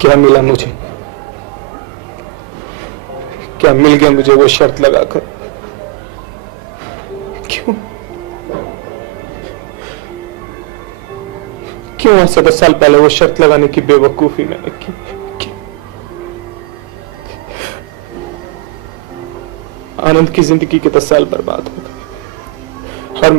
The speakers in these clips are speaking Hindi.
क्या मिला मुझे? क्या मिल गया मुझे वो शर्त लगाकर? क्यों क्यों ऐसे 10 साल पहले वो शर्त लगाने की बेवकूफी मैंने की? आनंद की जिंदगी के 10 साल बर्बाद हो गए और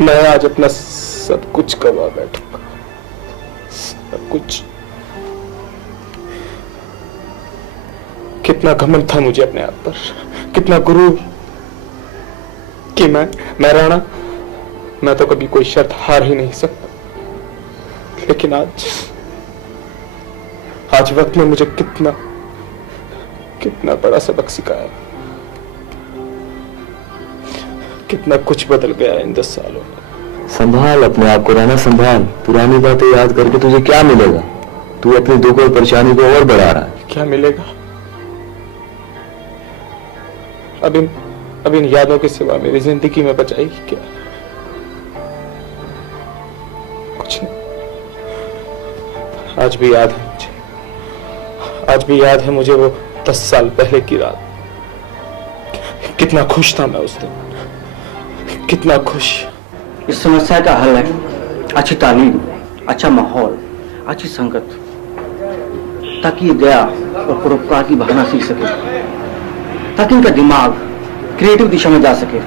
मैं आज अपना सब कुछ गवा बैठूंगा। सब कुछ। कितना घमंड था मुझे अपने आप पर, कितना गुरूर कि मैं राणा, मैं तो कभी कोई शर्त हार ही नहीं सकता। लेकिन आज वक्त ने मुझे कितना बड़ा सबक सिखाया। कितना कुछ बदल गया इन 10 सालों में। संभाल अपने आप को राणा, संभाल। पुरानी बातें याद करके तुझे क्या मिलेगा? तू अपनी दुख और परेशानी को और बढ़ा रहा है। क्या मिलेगा? अब इन यादों के सिवा मेरी जिंदगी में बचा ही क्या? कुछ नहीं। आज भी याद है मुझे वो 10 साल पहले की रात। कितना खुश था मैं उस दिन, कितना खुश। इस समस्या का हल है अच्छी तालीम, अच्छा माहौल, अच्छी संगत, ताकि ये दया और परोपकार की भावना सीख सके, ताकि इनका दिमाग क्रिएटिव दिशा में जा सके।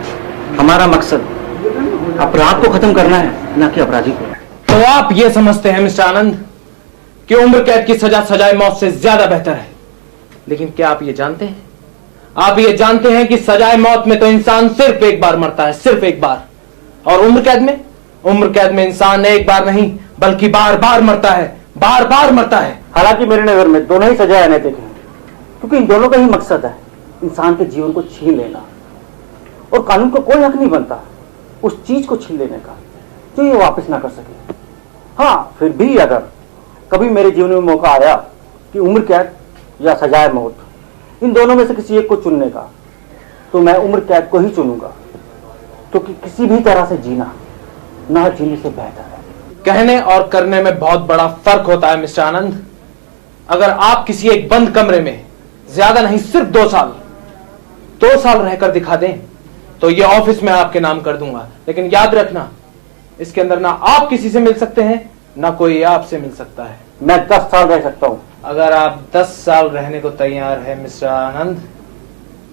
हमारा मकसद अपराध को खत्म करना है, ना कि अपराधी को। तो आप ये समझते हैं मिस्टर आनंद कि उम्र कैद की सजा सजाए मौत से ज्यादा बेहतर है, लेकिन क्या आप ये जानते हैं? आप ये जानते हैं कि सजाए मौत में तो इंसान सिर्फ एक बार मरता है, सिर्फ एक बार। और उम्र कैद में इंसान एक बार नहीं बल्कि बार बार मरता है, बार बार मरता है। हालांकि मेरी नजर में दोनों ही सजाएं अनैतिक हैं, क्योंकि इन दोनों का ही मकसद है इंसान के जीवन को छीन लेना। और कानून को कोई हक नहीं बनता उस चीज को छीन लेने का जो ये वापस ना कर सके। हाँ, फिर भी अगर कभी मेरे जीवन में मौका आया कि उम्र कैद या सजाए मौत, इन दोनों में से किसी एक को चुनने का, तो मैं उम्र कैद को ही चुनूंगा, क्योंकि किसी भी तरह से जीना ना जीने से बेहतर है। कहने और करने में बहुत बड़ा फर्क होता है मिस्टर आनंद। अगर आप किसी एक बंद कमरे में ज्यादा नहीं सिर्फ 2 साल रहकर दिखा दें तो ये ऑफिस में आपके नाम कर दूंगा। लेकिन याद रखना, इसके अंदर ना आप किसी से मिल सकते हैं ना कोई आपसे मिल सकता है। मैं 10 साल रह सकता हूं। अगर आप 10 साल रहने को तैयार है मिस्टर आनंद,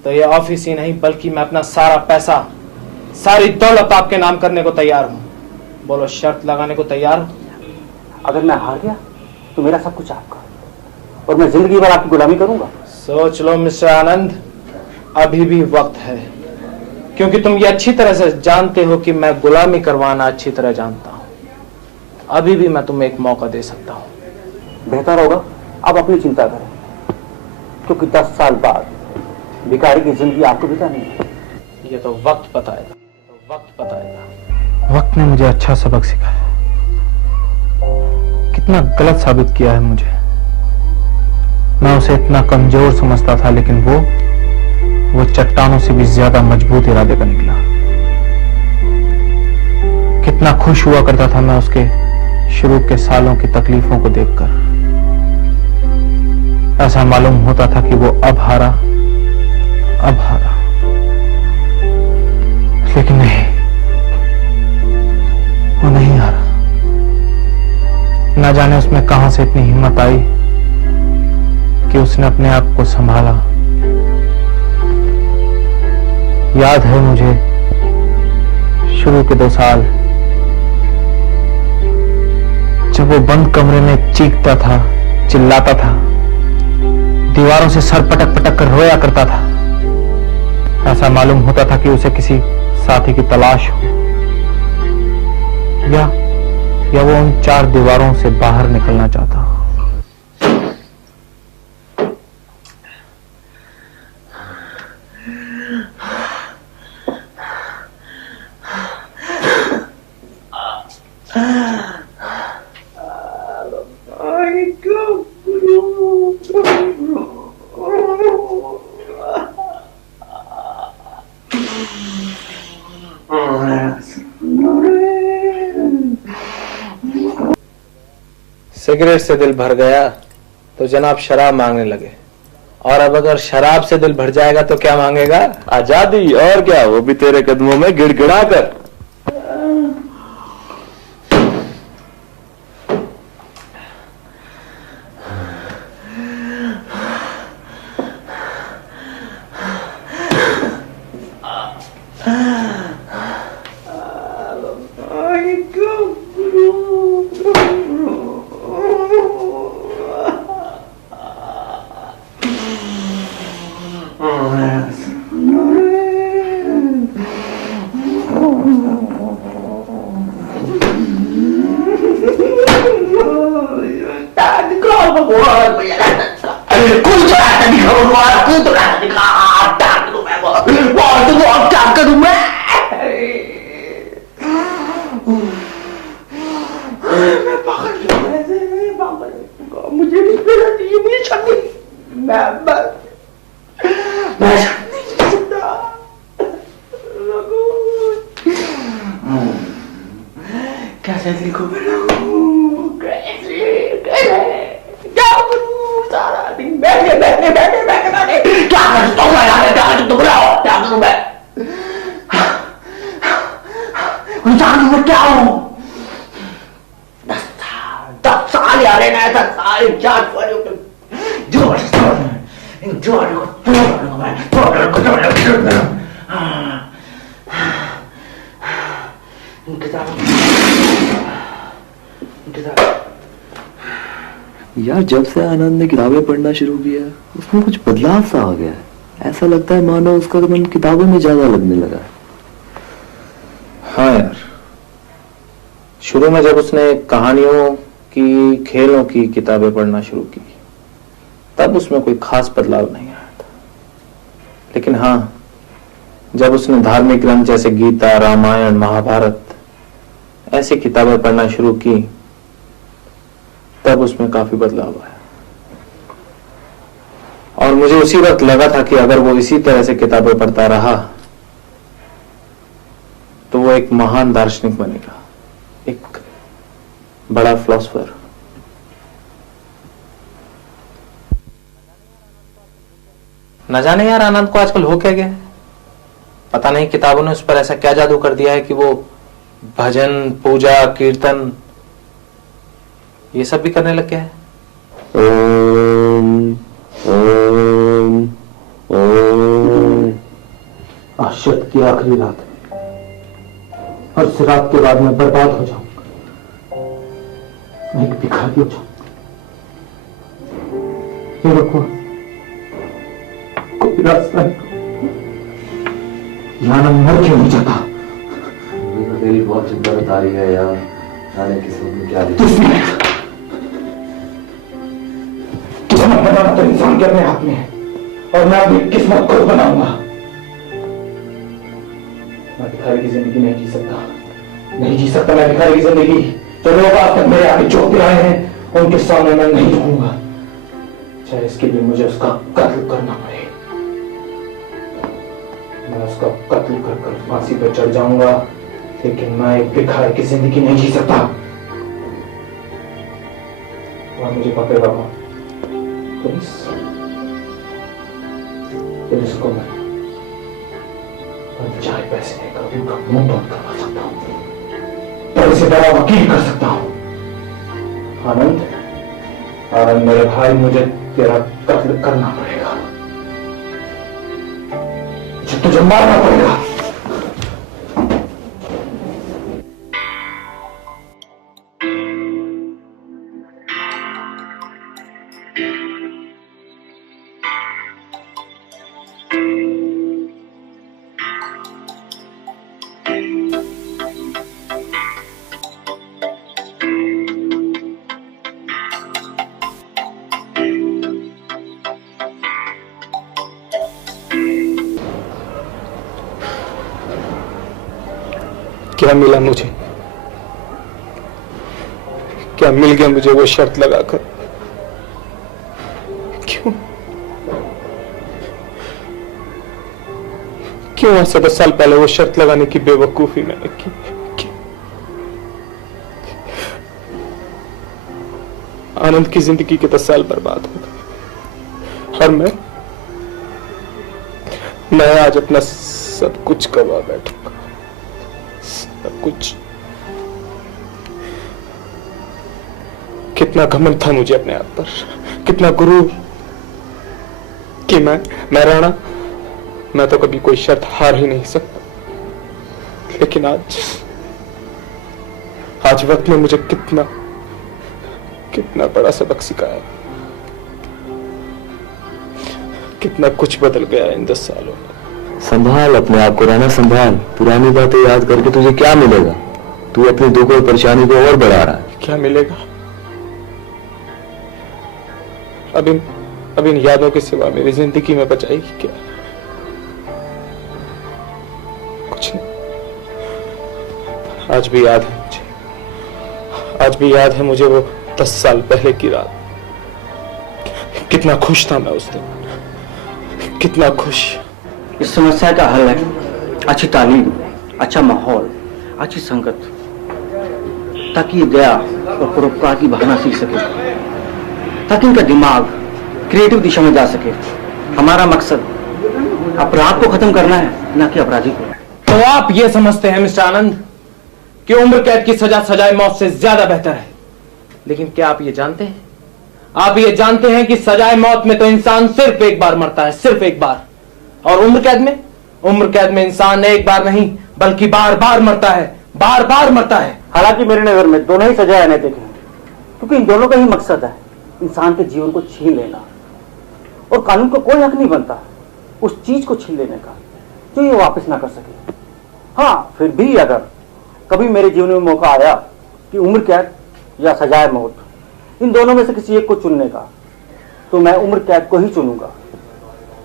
तो ये ऑफिस ही नहीं बल्कि मैं अपना सारा पैसा, सारी दौलत आपके नाम करने को तैयार हूं। बोलो, शर्त लगाने को तैयार हो? अगर मैं हार गया तो मेरा सब कुछ आपका, और मैं जिंदगी भर आपकी गुलामी करूंगा। सोच लो मिस्टर आनंद, अभी भी वक्त है, क्योंकि तुम ये अच्छी तरह से जानते हो कि मैं गुलामी करवाना अच्छी तरह जानता हूं। अभी भी मैं तुम्हें एक मौका दे सकता हूं। बेहतर होगा आप अपनी चिंता करें, क्योंकि 10 साल बाद भिखारी की जिंदगी आपको बितानी है। ये तो वक्त बताएगा। वक्त ने मुझे अच्छा सबक सिखाया। कितना गलत साबित किया है मुझे। मैं उसे इतना कमजोर समझता था, लेकिन वो चट्टानों से भी ज्यादा मजबूत इरादे का निकला। कितना खुश हुआ करता था मैं उसके शुरू के सालों की तकलीफों को देखकर। ऐसा मालूम होता था कि वो अब हारा, लेकिन नहीं, वो नहीं हारा। ना जाने उसमें कहां से इतनी हिम्मत आई कि उसने अपने आप को संभाला। याद है मुझे शुरू के 2 साल, जब वो बंद कमरे में चीखता था, चिल्लाता था, दीवारों से सर पटक पटक कर रोया करता था। ऐसा मालूम होता था कि उसे किसी साथी की तलाश हो, या वो उन 4 दीवारों से बाहर निकलना चाहता हो। सिगरेट से दिल भर गया तो जनाब शराब मांगने लगे, और अब अगर शराब से दिल भर जाएगा तो क्या मांगेगा? आजादी, और क्या, वो भी तेरे कदमों में गिड़गिड़ा कर। कैसे दिल को बनाऊं, क्या करूं? सारा दिन बैठे बैठे बैठे बैठे बैठे क्या करता हूँ यार, क्या करता हूँ, क्या करूं मैं? जानू मैं क्या हूँ? 10 साल यार, 10 साल इंचार्ज वाले जोर को तोड़ मैं यार, जब से आनंद ने किताबें पढ़ना शुरू किया उसमें कुछ बदलाव सा आ गया है। ऐसा लगता है मानो उसका मन किताबों में ज्यादा लगने लगा है। हाँ यार, शुरू में जब उसने कहानियों की, खेलों की किताबें पढ़ना शुरू की तब उसमें कोई खास बदलाव नहीं आया था, लेकिन हाँ, जब उसने धार्मिक ग्रंथ जैसे गीता, रामायण, महाभारत ऐसी किताबें पढ़ना शुरू की तब उसमें काफी बदलाव आया। और मुझे उसी वक्त लगा था कि अगर वो इसी तरह से किताबें पढ़ता रहा तो वो एक महान दार्शनिक बनेगा, एक बड़ा फिलोसोफर। न जाने यार आनंद को आजकल हो क्या गया है। पता नहीं किताबों ने उस पर ऐसा क्या जादू कर दिया है कि वो भजन, पूजा, कीर्तन ये सब भी करने लग गया है। ओम ओम ओम। आज शब्द की आखिरी रात है और इस रात के बाद मैं बर्बाद हो जाऊंगा, मैं एक भिखारी हो जाऊंगा। ये रखो, कोई रास्ता नहीं, यहाँ मर क्यों नहीं जाता? मेरी बहुत चिंता बता रही है यार, जाने किस्मत में क्या किस्मत बनाना तो इंसान के अपने हाथ में है, और मैं अपनी किस्मत खुद बनाऊंगा। मैं भिखारी की जिंदगी नहीं जी सकता, नहीं जी सकता मैं भिखारी की जिंदगी। जो लोग आज तक मेरे आगे चौंकते आए हैं उनके सामने मैं नहीं झुकूंगा, चाहे इसके लिए मुझे उसका कत्ल करना पड़े। मैं उसका कत्ल कर फांसी पर चढ़ जाऊंगा, लेकिन मैं एक भिखारी की जिंदगी नहीं जी सकता। और मुझे पकड़ेगा कौन? पुलिस को मैं चाहे पैसे देकर उनका मुंह बंद करवा सकता हूं, बड़े से बड़ा वकील कर सकता हूं। आनंद, आनंद मेरे भाई, मुझे तेरा कत्ल करना पड़ेगा, मुझे तुझे मारना पड़ेगा। क्या मिला मुझे? क्या मिल गया मुझे वो शर्त लगाकर? क्यों क्यों ऐसे 10 साल पहले वो शर्त लगाने की बेवकूफी मैंने की? आनंद की जिंदगी के 10 साल बर्बाद हो गए और मैं आज अपना सब कुछ गवा बैठूंगा, सब कुछ। कितना घमंड था मुझे अपने आप पर, कितना गुरूर कि मैं राणा, मैं तो कभी कोई शर्त हार ही नहीं सकता। लेकिन आज वक्त ने मुझे कितना बड़ा सबक सिखाया, कितना कुछ बदल गया इन 10 सालों में। संभाल अपने आप को राणा, संभाल। पुरानी बातें याद करके तुझे क्या मिलेगा? तू अपनी दुख और परेशानी को और बढ़ा रहा है। क्या मिलेगा? अब इन यादों के सिवा मेरी जिंदगी में बचाएगी क्या? कुछ नहीं। आज भी याद है मुझे वो 10 साल पहले की रात। कितना खुश था मैं उस दिन, कितना खुश। इस समस्या का हल है अच्छी तालीम, अच्छा माहौल, अच्छी संगत, ताकि ये दया और परोपकार की भावना सीख सके, ताकि इनका दिमाग क्रिएटिव दिशा में जा सके। हमारा मकसद अपराध को खत्म करना है, ना कि अपराधी को। तो आप ये समझते हैं मिस्टर आनंद कि उम्र कैद की सजा सजाए मौत से ज्यादा बेहतर है, लेकिन क्या आप ये जानते हैं, आप ये जानते हैं कि सजाए मौत में तो इंसान सिर्फ एक बार मरता है, सिर्फ एक बार। और उम्र कैद में इंसान एक बार नहीं बल्कि बार बार मरता है, बार बार मरता है। हालांकि मेरी नजर में दोनों ही सजाएं अनैतिक हैं, क्योंकि इन दोनों का ही मकसद है इंसान के जीवन को छीन लेना, और कानून को कोई हक नहीं बनता उस चीज को छीन लेने का जो ये वापस ना कर सके। हाँ, फिर भी अगर कभी मेरे जीवन में मौका आया कि उम्र कैद या सजाए मौत, इन दोनों में से किसी एक को चुनने का, तो मैं उम्र कैद को ही चुनूंगा,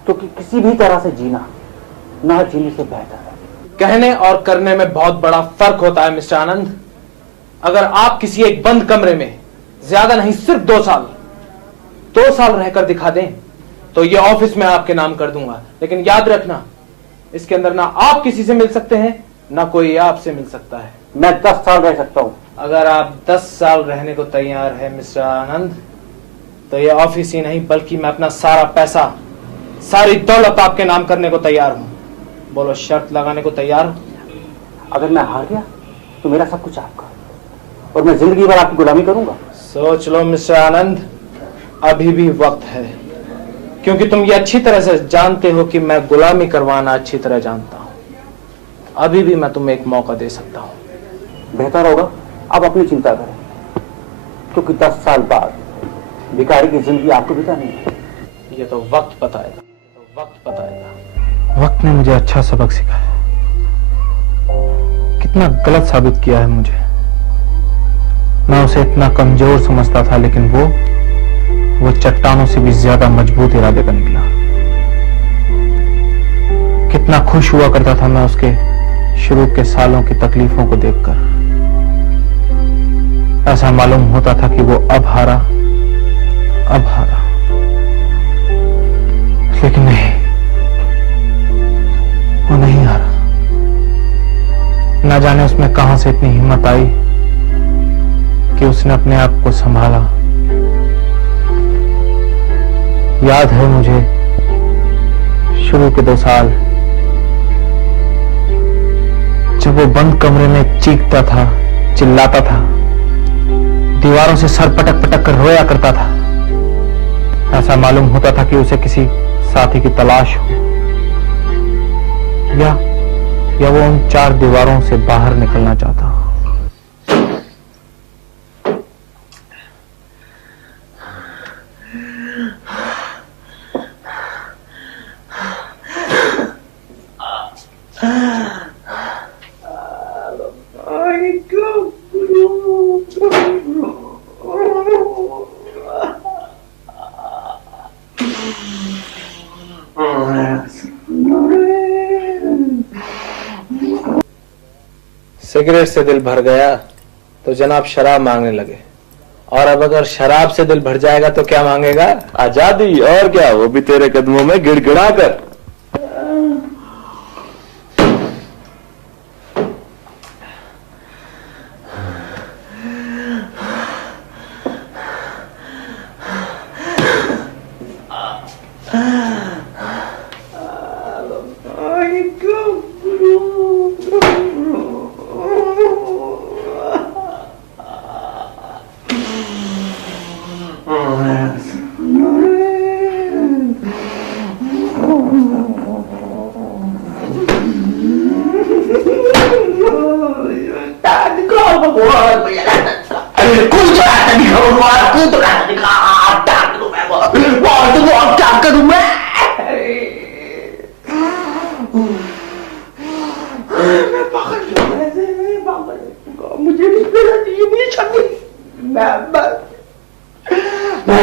क्योंकि किसी भी तरह से जीना ना जीने से बेहतर है। कहने और करने में बहुत बड़ा फर्क होता है मिस्टर आनंद। अगर आप किसी एक बंद कमरे में ज्यादा नहीं सिर्फ 2 साल रहकर दिखा दें तो ये ऑफिस में आपके नाम कर दूंगा, लेकिन याद रखना इसके अंदर ना आप किसी से मिल सकते हैं ना कोई आपसे मिल सकता है। मैं 10 साल रह सकता हूं। अगर आप 10 साल रहने को तैयार है मिस्टर आनंद, तो ये ऑफिस ही नहीं बल्कि मैं अपना सारा पैसा, सारी दौलत आपके नाम करने को तैयार हूं। बोलो, शर्त लगाने को तैयार हो? अगर मैं हार गया तो मेरा सब कुछ आपका, और मैं जिंदगी भर आपकी गुलामी करूंगा। सोच लो मिस्टर आनंद, अभी भी वक्त है, क्योंकि तुम ये अच्छी तरह से जानते हो कि मैं गुलामी करवाना अच्छी तरह जानता हूं। अभी भी मैं तुम्हें एक मौका दे सकता हूं। बेहतर होगा आप अपनी चिंता करें, क्योंकि 10 साल बाद भिखारी की जिंदगी आपको बितानी है। ये तो वक्त बताएगा। वक्त ने मुझे अच्छा सबक सिखाया, कितना गलत साबित किया है मुझे। मैं उसे इतना कमजोर समझता था, लेकिन वो चट्टानों से भी ज्यादा मजबूत इरादे का निकला। कितना खुश हुआ करता था मैं उसके शुरू के सालों की तकलीफों को देखकर। ऐसा मालूम होता था कि वो अब हारा, लेकिन नहीं, वो नहीं हारा। ना जाने उसमें कहां से इतनी हिम्मत आई कि उसने अपने आप को संभाला। याद है मुझे शुरू के 2 साल, जब वो बंद कमरे में चीखता था, चिल्लाता था, दीवारों से सर पटक पटक कर रोया करता था। ऐसा मालूम होता था कि उसे किसी साथी की तलाश हो, या वो उन 4 दीवारों से बाहर निकलना चाहता हो। सिगरेट से दिल भर गया तो जनाब शराब मांगने लगे, और अब अगर शराब से दिल भर जाएगा तो क्या मांगेगा? आजादी, और क्या, वो भी तेरे कदमों में गिड़गिड़ा कर। कुछ ऐसा नहीं करूंगा, कुछ तो ऐसा नहीं कहा, क्या करूं मैं वो क्या करूं मैं? मैं पागल हूं, ऐसे मैं पागल हूं, मुझे नहीं मिला चाहिए, मुझे शादी मैं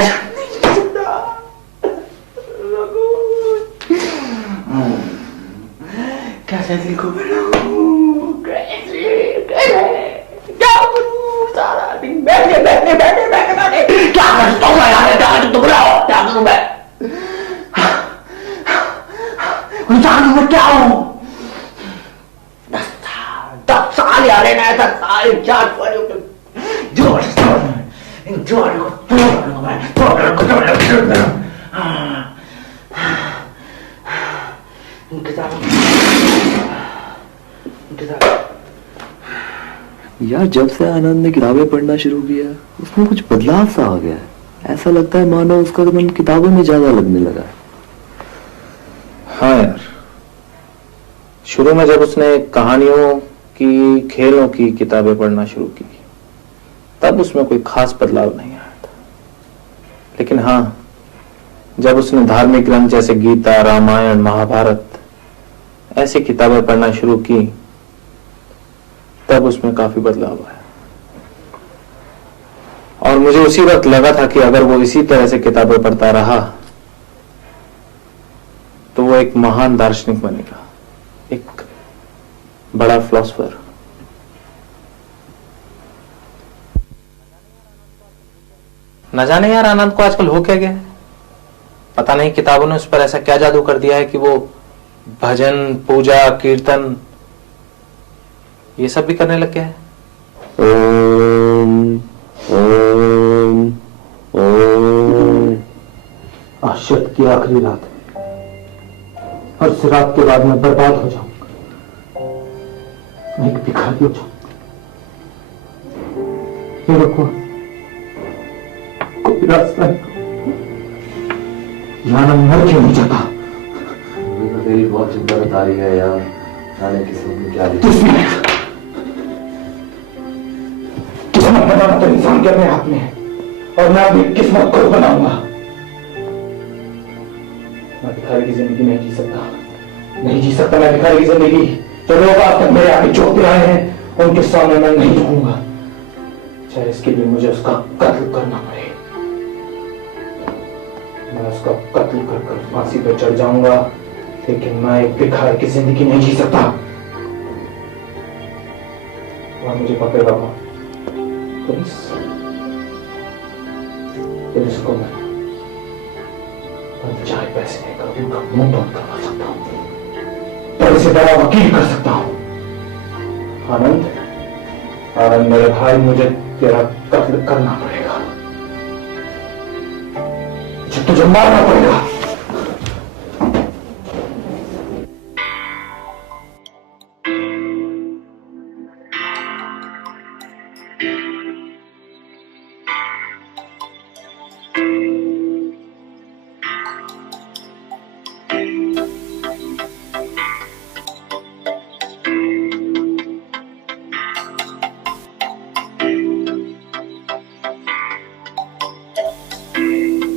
शादी नहीं कर सकता। कैसे दिल को बनाऊं, कैसे क्या करूं? सारा दिन बैठे क्या करता हूँ यार, क्या करता हूँ, क्या करूं मैं? इंसान में क्या हूं? 10 साल यार, 10 साल इंचार्ज वाले जोर को यार जब से आनंद ने किताबें पढ़ना शुरू किया उसमें कुछ बदलाव सा आ गया है। ऐसा लगता है मानो उसका मन किताबों में ज्यादा लगने लगा है। हाँ यार, शुरू में जब उसने कहानियों की, खेलों की किताबें पढ़ना शुरू की तब उसमें कोई खास बदलाव नहीं आया था। लेकिन हाँ, जब उसने धार्मिक ग्रंथ जैसे गीता, रामायण, महाभारत ऐसी किताबें पढ़ना शुरू की तब उसमें काफी बदलाव आया। और मुझे उसी वक्त लगा था कि अगर वो इसी तरह से किताबें पढ़ता रहा तो वो एक महान दार्शनिक बनेगा, एक बड़ा फिलोसोफर। न जाने यार आनंद को आजकल हो क्या गया है। पता नहीं किताबों ने उस पर ऐसा क्या जादू कर दिया है कि वो भजन, पूजा, कीर्तन ये सब भी करने लग गया है। ओम ओम ओम। आज शत की आखिरी रात है और इस रात के बाद मैं बर्बाद हो जाऊंगा, मैं एक भिखारी हो जाऊंगा। मेरे को कोई रास्ता नहीं, यहाँ मर क्यों नहीं जाता? मुझे तो तेरी बहुत चिंता बता रही है यार, जाने किस्मत में क्या लिखा है। किस्मत बनाना तो इंसान के अपने हाथ में है और मैं अपनी किस्मत खुद बनाऊंगा। मैं भिखारी की जिंदगी नहीं जी सकता, नहीं जी सकता मैं भिखारी की जिंदगी। जो लोग आज तक मेरे आगे चौंकते आए हैं उनके सामने मैं नहीं झुकूंगा, चाहे इसके लिए मुझे उसका कत्ल करना पड़े। मैं उसका कत्ल कर फांसी पर चढ़ जाऊंगा, लेकिन मैं एक भिखारी की जिंदगी नहीं जी सकता। वहां मुझे पकड़ेगा कौन? पुलिस को मैं चाहे पैसे नहीं कर उनका मुंह बंद करवा सकता हूं, पर इसे बड़ा वकील कर सकता हूं। आनंद, आनंद मेरे भाई, मुझे तेरा कत्ल करना पड़ेगा, तुझे मारना पड़ेगा।